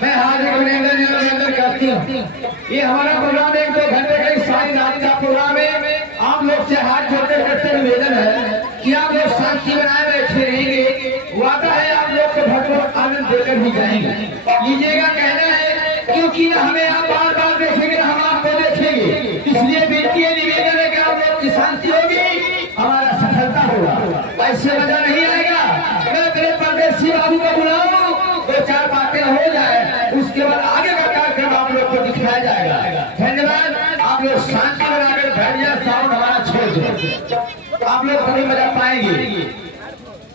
मैं हार्दिक अभिनंदन करती हूँ। ये हमारा प्रोग्राम 1-2 घंटे का सारी रात का प्रोग्राम है। आप लोग से हाथ जोड़ते करते निवेदन है कि आप लोग शांति बनाए बैठे रहेंगे। वादा है आप लोग को भगवत आनंद देकर भी जाएंगे। लीजिएगा कहना है क्योंकि ना हमें आप बार बार देखेंगे ना हम आपको देखेंगे, इसलिए विनती है निवेदन है कि आप लोग की शांति होगी, हमारा सफलता होगा। ऐसे मजा नहीं आएगा। मैं मेरे परदेसी बाबू को बुलाऊं, 2-4 बातें हो जाए, उसके बाद आगे का कार्यक्रम आप लोग को दिखाया जाएगा। धन्यवाद। आप लोग शांति बनाकर बैठ जाए, साउंड हमारा छोड़ दो, आप लोग कभी मजा पाएंगे।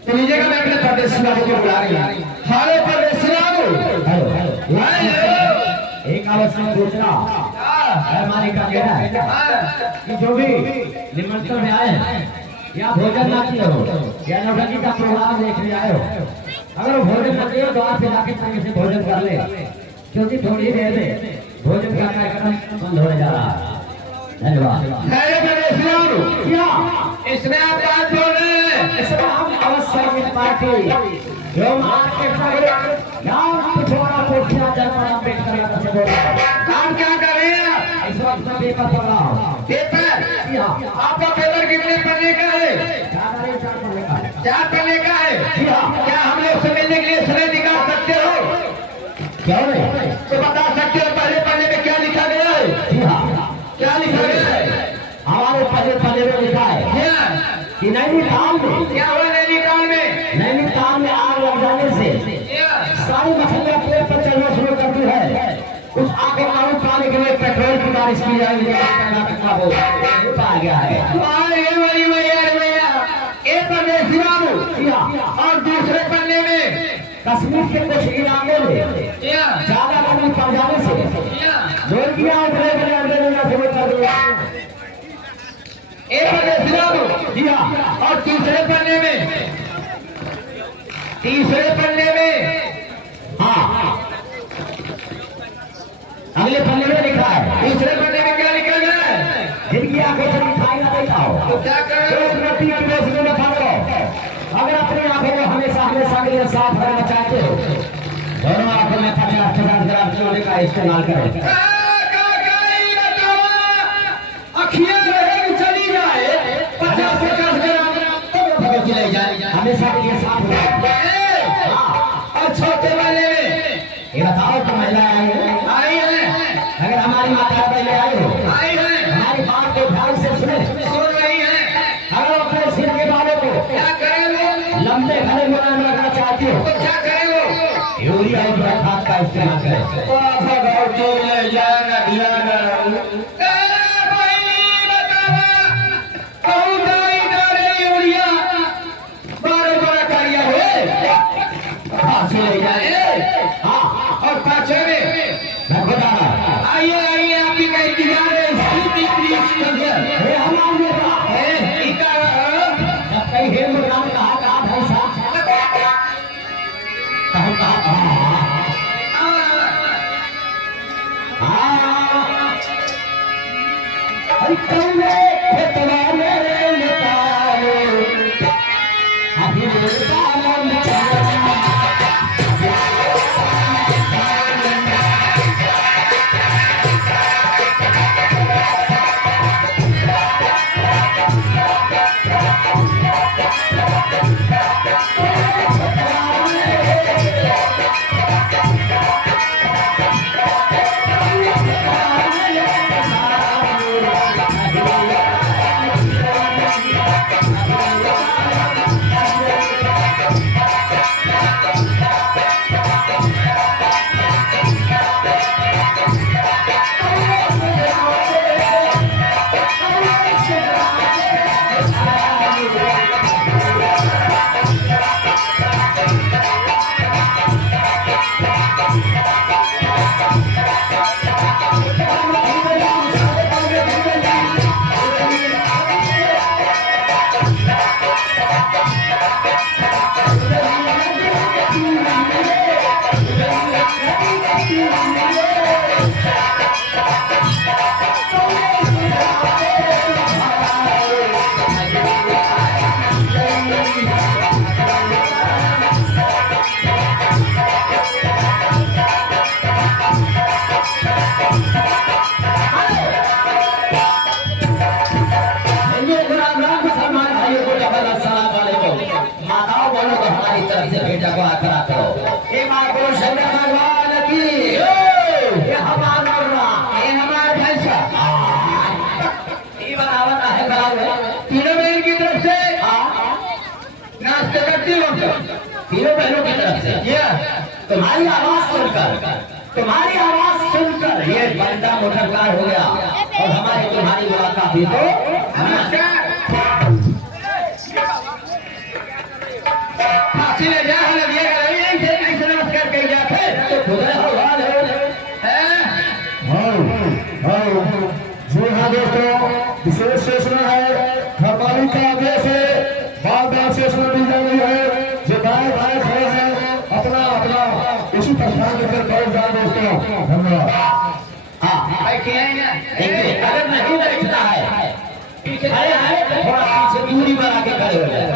तो लीजिएगा मैं अपने परदेसी बाबू को बुला रही हूँ। हेलो परदेसी बाबू, एक आवश्यक सूचना हमारे का कहना है कि जो भी निमंत्रण में आए हैं या भोजन ना किए हो या नौटंकी का प्रोग्राम देखने आए हो, अगर भोजन न किए तो आप इलाके तंग से भोजन कर ले, क्योंकि थोड़ी देर में भोजन का कार्यक्रम बंद होने जा रहा है। धन्यवाद। क्या इसमें आप बात बोल रहे हैं? इसमें हम अवश्य पार्टी काम क्या कर रहे हैं? इस वक्त मैं पेपर पढ़ रहा हूँ। पेपर? आपका पेपर कितने पढ़ने का है? 4 पढ़ने का है। क्या हम लोग से मिलने के लिए समय निकाल सकते हो? क्यों नहीं? तो बता सकते हो पहले पढ़ने में क्या लिखा गया है? क्या लिखा गया है? हमारे पहले में लिखा है कि नैनीताल में, क्या हुआ नैनीताल में? नैनीताल में आग लग जाने से सारी मछलियां पेड़ पर चलना शुरू कर दी है। उस आग को काबू पाने के लिए पेट्रोल की बारिश की जाएगी। पाया गया है और दूसरे पन्ने में कश्मीर के कुछ इलाके में ज्यादा गर्मी पड़ जाने से मुर्गियां उभरे बने अंदर शुरू कर दिया। और तीसरे पन्ने में हाँ, अगले पन्ने में लिखा है। तीसरे पन्ने में क्या लिखा है? जिनकी आंखें से दिखाई ना देता हो तो क्या करें? अगर अपनी आंखों को हमेशा के लिए साफ रखना चाहते हो, दोनों आंखों में 50-50 ग्राम सोने का इस्तेमाल करें। अखियां रहेगी चली जाए 50-50 ग्राम तो चले जाए, हमेशा के लिए साफ रखें। और छोटे वाले में ये बताओ तो महिला आई है, अगर हमारी माता पहले आई हो, हमारी बात को ध्यान से सुने, सुन रही है। अगर अपने सिर के बालों को क्या करें? लंबे घने मुलायम रखना चाहती हो तो क्या करें? यूरिया और खाद का इस्तेमाल करें। और पाँचवें आइए आपकी का इंतजार है। माताओं बोलो तो हमारी तरफ से बेटा को आखरा करो। हे माँ को शंकर भगवान की, ये हमारा ये हमारा भैंसा ये बनावट है बराबर तीनों बहन की तरफ से नाश्ते करती लोग तीनों बहनों की तरफ से तुम्हारी आवाज सुनकर ये बंदा मोटरकार हो गया और हमारी तुम्हारी मुलाकात हुई तो नमस्कार फांसी ले जा लगिएगा नहीं से नमस्कार कर जाते तो खुदा भगवान जी हाँ दोस्तों, विशेष सूचना है हमारी का आदेश है, बार बार सूचना दी जा रही है जो बाएं बाएं खड़े हैं अपना अपना इसी प्रस्थान लेकर बैठ जाए दोस्तों। धन्यवाद। देखिए अगर नहीं बैठना है पीछे खड़े हैं थोड़ा पीछे दूरी बना के खड़े हो जाए।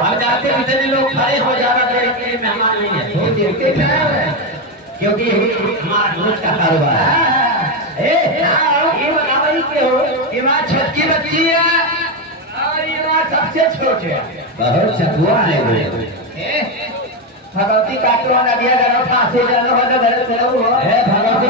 हम जाते जितने लोग खड़े हो जाना चाहिए मेहमान नहीं है बहुत देखते हैं क्योंकि हमारा रोज का कारोबार है। ये बताओ कि हो ये माँ छटकी बच्ची है और ये माँ सबसे छोट है बहुत चतुआ है भगवती काटो नदिया गरो फांसी जानो हो तो घर से हो भगवती